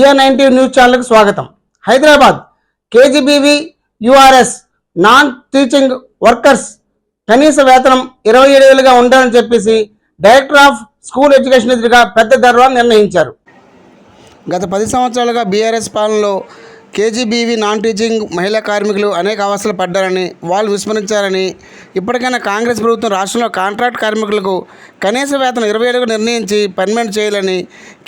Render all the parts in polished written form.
BR90 news ఛానల్కి స్వాగతం. Hyderabad KGBV URS non teaching workers కనీస వేతనం 27,000గా ఉండాలని చెప్పేసి డైరెక్టర్ ఆఫ్ స్కూల్ ఎడ్యుకేషన్ ఎదురుగా పెద్ద ధర్నా నిర్ణయించారు. గత 10 సంవత్సరాలుగా బీఆర్ఎస్ పాలనలో కేజీబీవీ నాన్ టీచింగ్ మహిళా కార్మికులు అనేక అవస్థలు పడ్డారని, వాళ్ళు విస్మరించారని, ఇప్పటికైనా కాంగ్రెస్ ప్రభుత్వం రాష్ట్రంలో కాంట్రాక్ట్ కార్మికులకు కనీస వేతనం 27గా నిర్ణయించి పర్మనెంట్ చేయాలని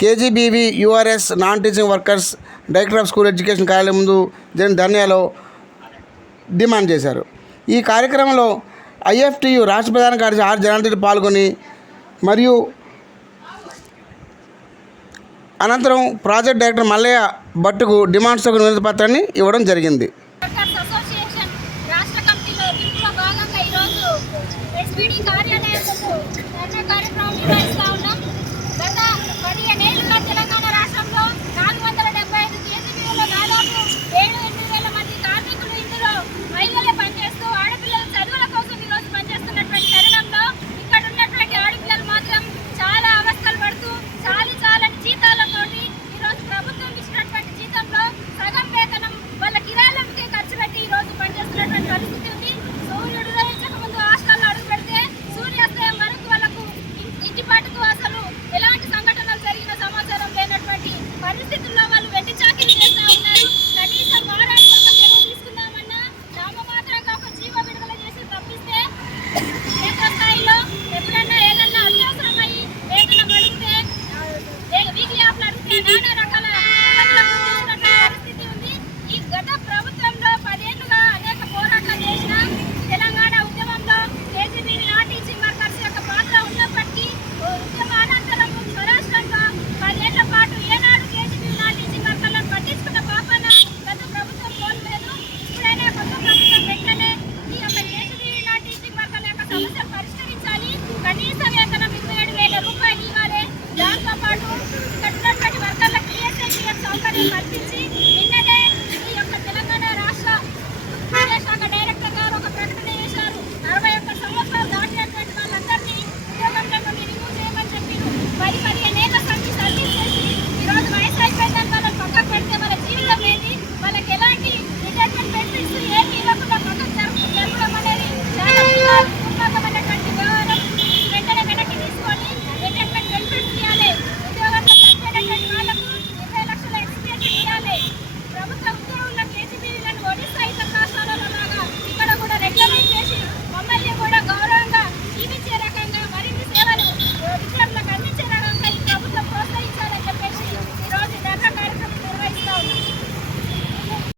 KGBV URS non teaching workers director of school education కార్యాలయం ముందు జరిగిన ధర్నాలో డిమాండ్ చేశారు. ఈ కార్యక్రమంలో ఐఎఫ్టీయు రాష్ట్ర ప్రధాన కార్యదర్శి ఆర్ జనార్దన్ రెడ్డి పాల్గొని మరియు అనంతరం ప్రాజెక్ట్ డైరెక్టర్ మల్లయ్య భట్టుకు డిమాండ్స్ ఒక వినతి పత్రాన్ని ఇవ్వడం జరిగింది. కల్పించి